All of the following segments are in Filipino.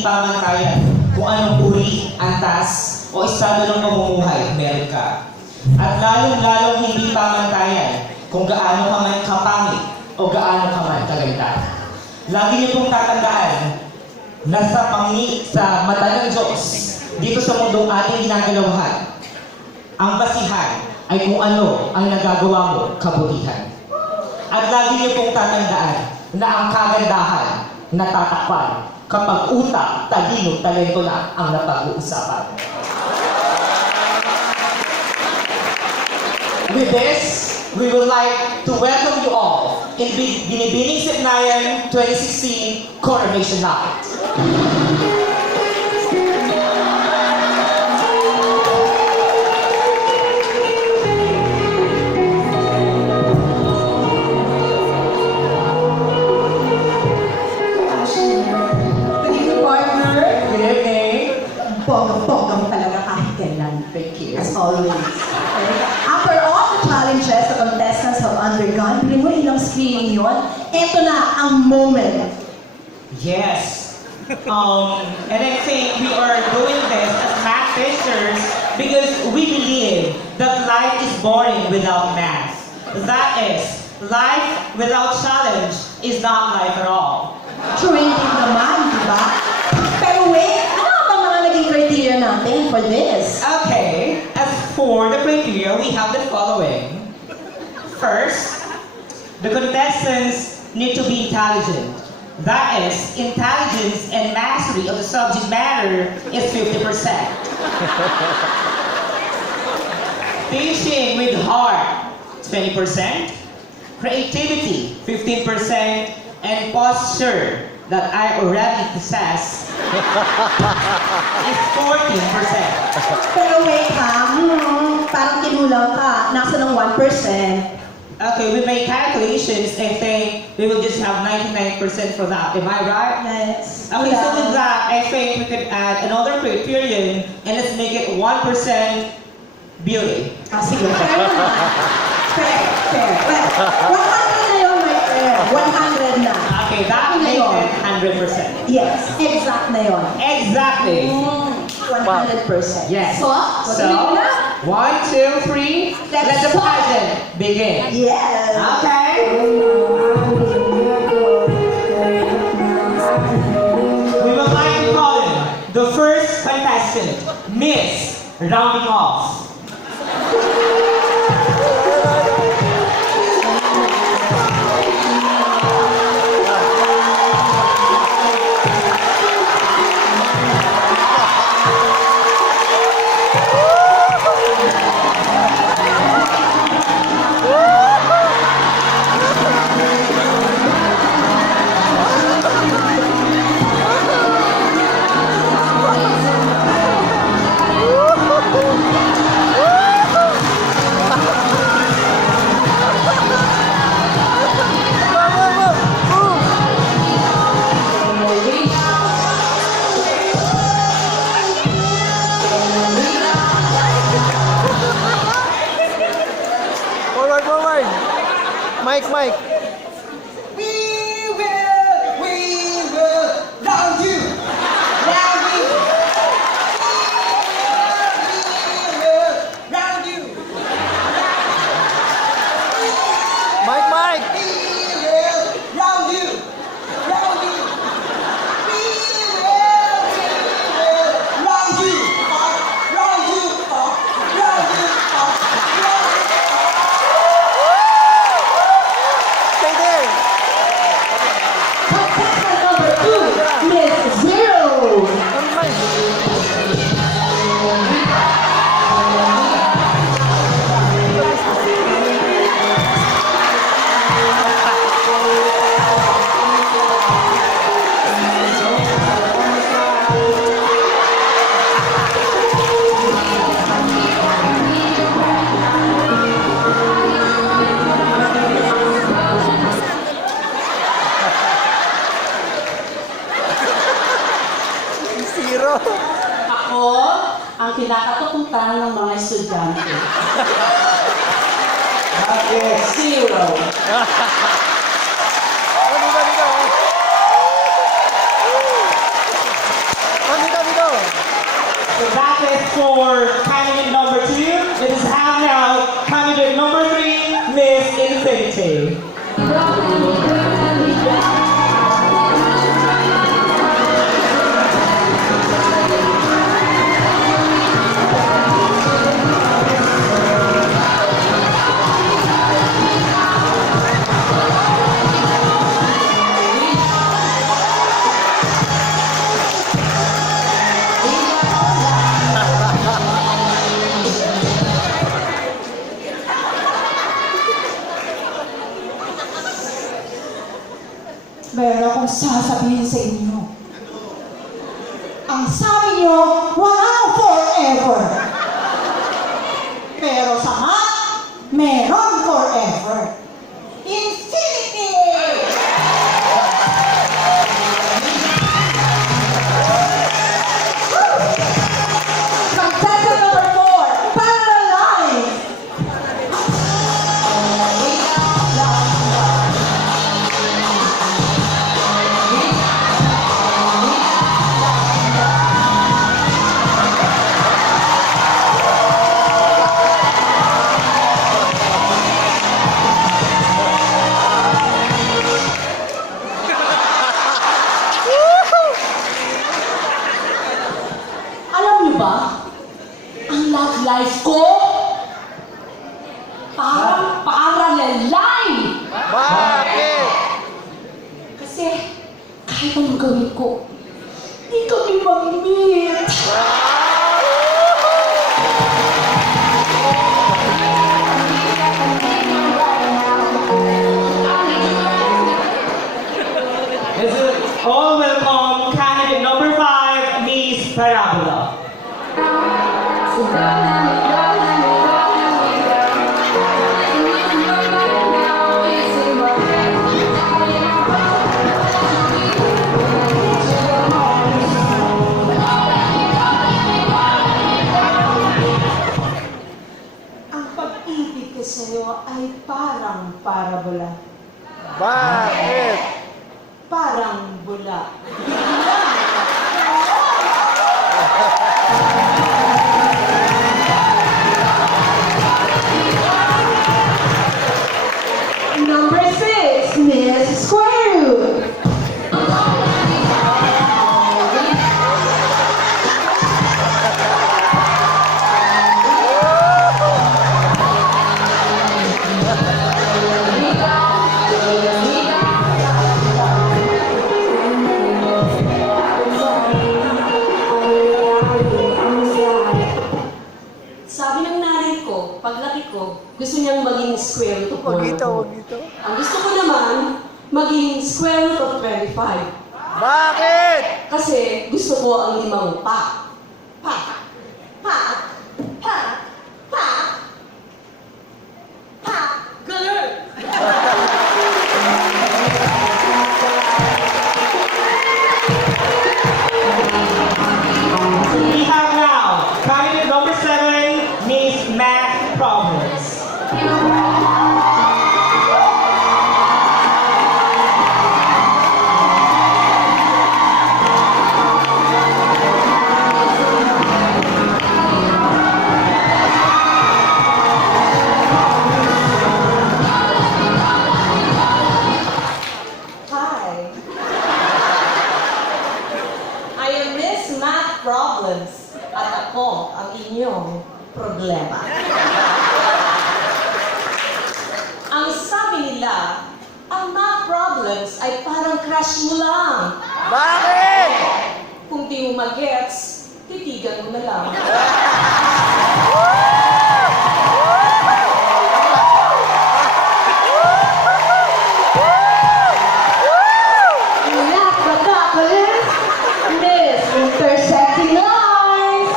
hindi pamantayan kung anong uri, antas, o estado ng pamumuhay meron ka. At lalong-lalong hindi pamantayan kung gaano ka man kapangit o gaano ka man kaganda. Lagi niyo pong tatandaan na sa mata ng Diyos, dito sa mundong ating ginagalawahan, ang basihan ay kung ano ang nagagawa mo kabutihan. At lagi niyo pong tatandaan na ang kagandahan natatakpan kapag utak, talino, talento na ang napag-uusapan. With this, we would like to welcome you all in Binibining Sipnayan 2016 Coronation Night. Bonggang talaga kahit kailan. Thank you. As always. After all the challenges the contestants have undergone, hindi mo ilang screening yun, eto na ang moment. Yes. And I think we are doing this as math fishers because we believe that life is boring without math. That is, life without challenge is not life at all. True din naman, di ba? Pero wait, ano ba mga naging criteria natin for this? Okay, as for the criteria, we have the following. First, the contestants need to be intelligent. That is, intelligence and mastery of the subject matter is 50%. Teaching with heart, 20%. Creativity, 15%. And posture that I already possess is 14%. Pero wait ha, parang kinulang ka, nasa ng 1%. Okay, with my calculations, I think we will just have 99% for that. Am I right? Yes. Okay, so with that, I think we could add another criterion and let's make it 1% beauty. Ah, sige, fair naman. Fair. Well, 100 na yun, my friend. 100 na. Okay, that Ano makes yun? it 100%. Yes, exact na yun. Exactly. 100%. Yes. So, So, 1, 2, 3, let the pageant begin. Yes. Okay. We would like to call in the first contestant, Miss Rounding Off. Forward. Mike. We will round you. Round you. We will round you. Mike. We will round you. Round you. We will round you. Round you. Round you. Stay there. Contestant number 2, Miss Zero. Mike. Zero. Ako ang kinakatakutan ng mga estudyante. Zero. sabi nyo, walang forever. Pero sa math, meron forever. Infinity! Contestant number 4, parallel lines. Alam niyo ba, ang love life ko, parang parallel line. Bakit? Kasi kahit anong gawin ko, di kami mag-meet. Is it all welcome candidate number 5, Miss Parabola. Ang pag-ibig ko sa'yo ay parang parabola. Bakit? Parang bula. Number 6, Miss Square Root. Sabi ng nanay ko, paglaki ko, gusto niyang maging square root of Wag ito, 1. wag ito. Ang gusto ko naman, maging square root of 25. Bakit? Kasi gusto ko ang limang pa. Pa. Pa. Pa. Pa. Pa. Ganun. We have now candidate number 7, Miss Math Problems. Hi. I am Miss Math Problems at ako ang inyong problema. Ang sabi nila, ang math problems ay parang crush mo lang. Bakit? Kung di mo magets, titigan mo na lang. Last but not least, Miss Intersecting Lines.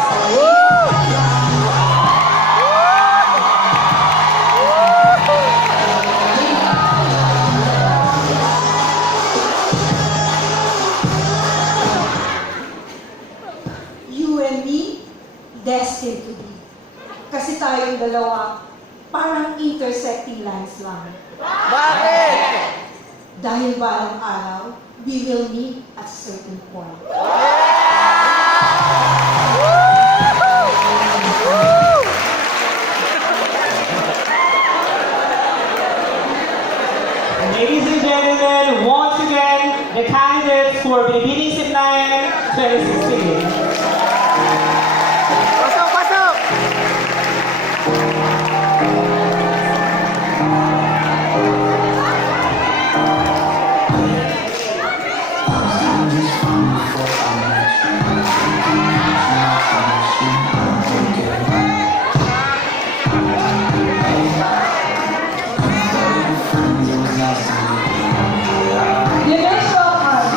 You and me, destined to be. Kasi tayong dalawa, parang intersecting lines lang. Bakit? Dahil balang araw, we will meet at a certain point. Ladies and gentlemen, once again, the candidates for Binibining Sipnayan 2016. Pasok, pasok! You may show up.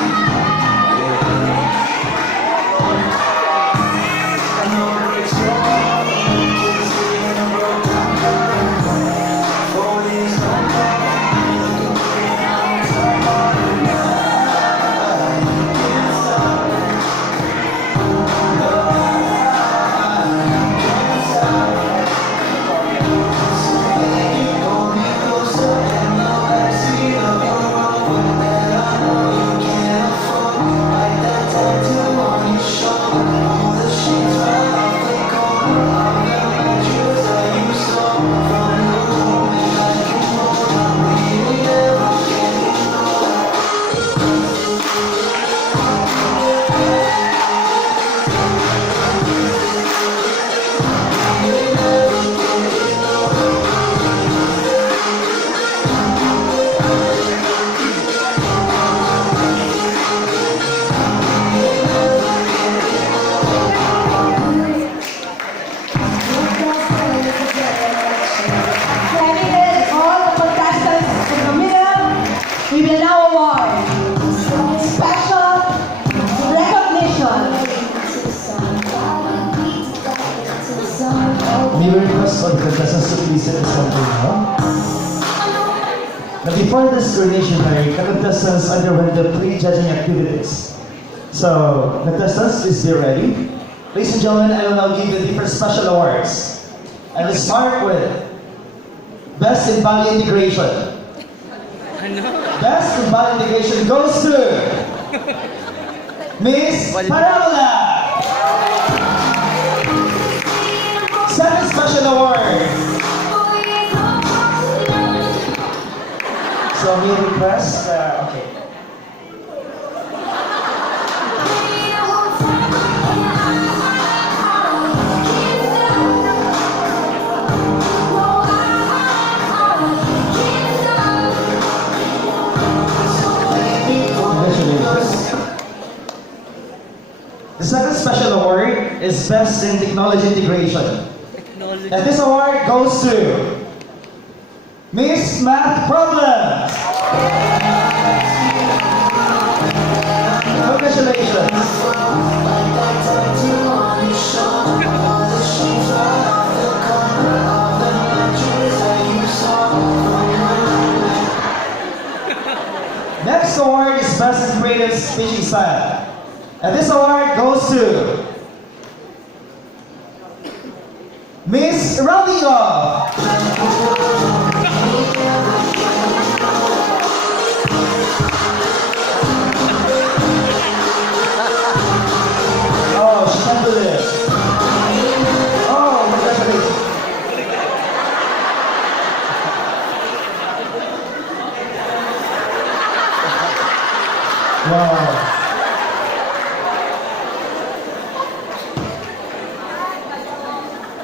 all the contestants to please sit assembly now. Now, before this coronation parade, the contestants underwent the pre-judging activities. So, contestants, please be ready. Ladies and gentlemen, I will now give you different special awards. I will start with Best in Bali Integration. Best in Bali Integration goes to Miss Parabola. Second special award. So may I request, okay. Congratulations. The second special award is Best in Technology Integration. And this award goes to Miss Math Problems. Congratulations. Next award is Best in Creative Speaking Style. And this award goes to Miss Rodrigo. Oh, she can't do this. Oh, congratulations. Wow.